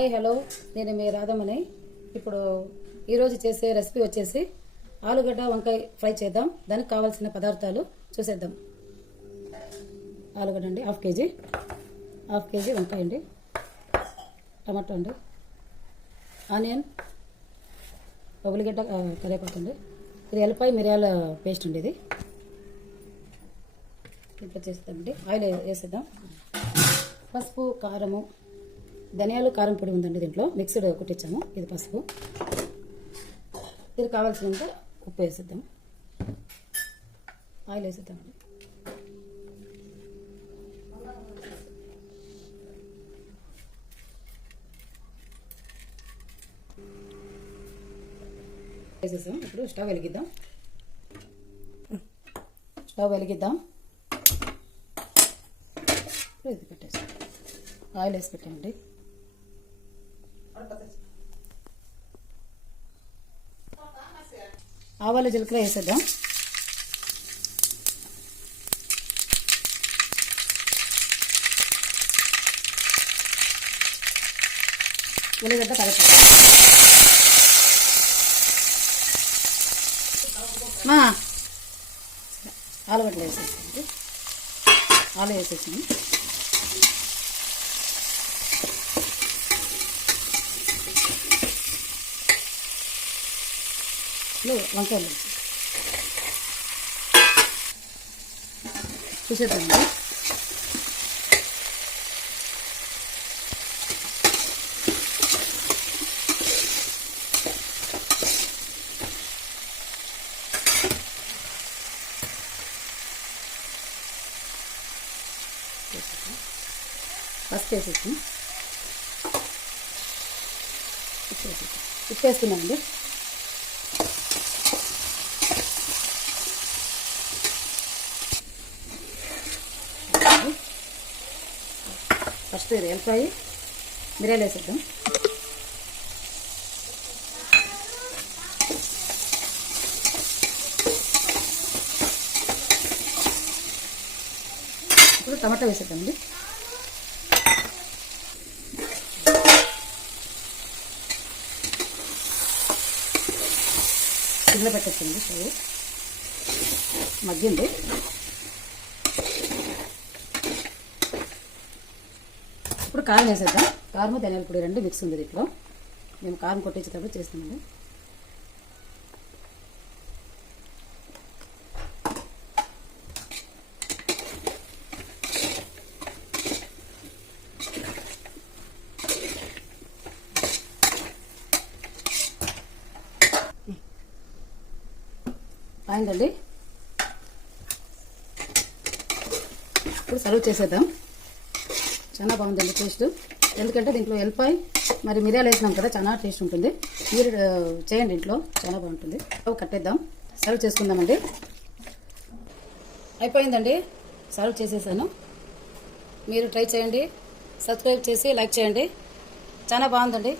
Hi hello, నేను మీ రాధమ్మని. ఇప్పుడు ఈరోజు చేసే రెసిపీ వచ్చేసి ఆలుగడ్డ వంకాయ ఫ్రై చేద్దాం. దానికి కావాల్సిన పదార్థాలు చూసేద్దాం. ఆలుగడ్డ అండి హాఫ్ కేజీ వంకాయ అండి, టమాటో అండి, ఆనియన్, ఉల్లిగడ్డ కరివేపాకు అండి, ఇది ఎల్లిపాయ మిరియాల పేస్ట్ అండి. ఇది ఇట్లా చేస్తామండి. ఆయిల్ వేసేద్దాం. పసుపు, కారము, ధనియాలు, కారం పొడి ఉందండి దీంట్లో, మిక్స్డ్ కుట్టించాము. ఇది పసుపు. ఇది కావాల్సినంత ఉప్పు వేసేద్దాం. ఆయిల్ వేసేద్దామండి. వేసేసాం. ఇప్పుడు స్టవ్ వెలిగిద్దాం. ఇది పెట్టేసాం. ఆయిల్ వేసి పెట్టామండి. ఆవాలు, జీలకర్ర వేసేద్దాం. ఉల్లిగడ్డ కరివేపాకు, ఆలుగడ్డలు వేసేసామండి. ఆలు వేసేసాము. వంకాయలు చూసేద్దామండి. పసుపు వేసేసి ఉప్పు వేసుకున్నామండి. ఫస్ట్ ఎల్లిపాయ మిరియాలు వేసేద్దాం. ఇప్పుడు టమాటా వేసేద్దామండి. సిమ్లో పెట్టచ్చండి. స్టవ్ మగ్గింది. ఇప్పుడు కారం వేసేద్దాం. కారము, ధనియాల పొడి రెండు మిక్స్ ఉంది దీంట్లో. మేము కారం కొట్టించేటప్పుడు చేస్తామండి. అయిందండి. ఇప్పుడు సర్వ్ చేసేద్దాం. చాలా బాగుందండి టేస్ట్. ఎందుకంటే దీంట్లో ఎల్లిపాయ మరి మిరియాలు వేసినాం కదా, చాలా టేస్ట్ ఉంటుంది. మీరు చేయండి ఇంట్లో, చాలా బాగుంటుంది. కట్టేద్దాం. సర్వ్ చేసుకుందామండి. అయిపోయిందండి, సర్వ్ చేసేసాను. మీరు ట్రై చేయండి, సబ్స్క్రైబ్ చేసి లైక్ చేయండి. చాలా బాగుందండి.